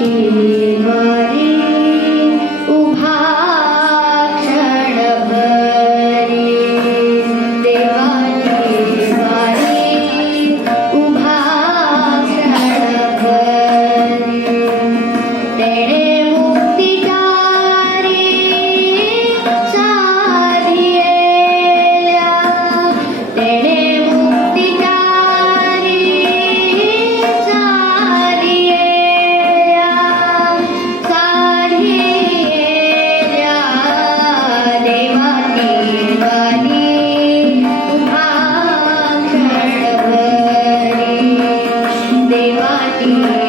देवाची वारी working